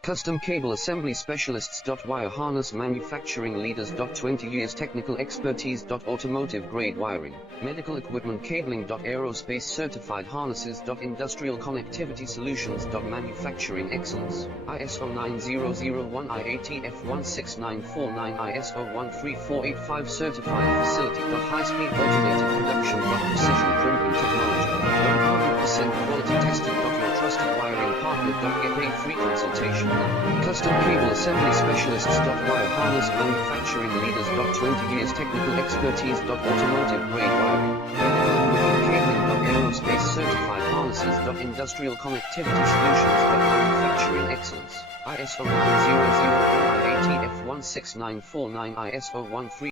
Custom Cable Assembly Specialists. Wire Harness Manufacturing Leaders. 20 years Technical Expertise. Automotive Grade Wiring, Medical Equipment Cabling. Aerospace Certified Harnesses. Industrial Connectivity Solutions. Manufacturing Excellence, ISO 9001 IATF 16949 ISO 13485 Certified Facility. High Speed Automated Production. Precision Crimping Technology, 100% Quality Tested. Your trusted wiring partner. Get a free consultation now. Custom Cable Assembly Specialists. Wire Harness Manufacturing Leaders. 20 years Technical Expertise. Automotive Grade Wiring, Medical Equipment Cabling. Aerospace Certified Harnesses. Industrial Connectivity Solutions. Manufacturing Excellence, ISO 9001 IATF 16949 ISO 13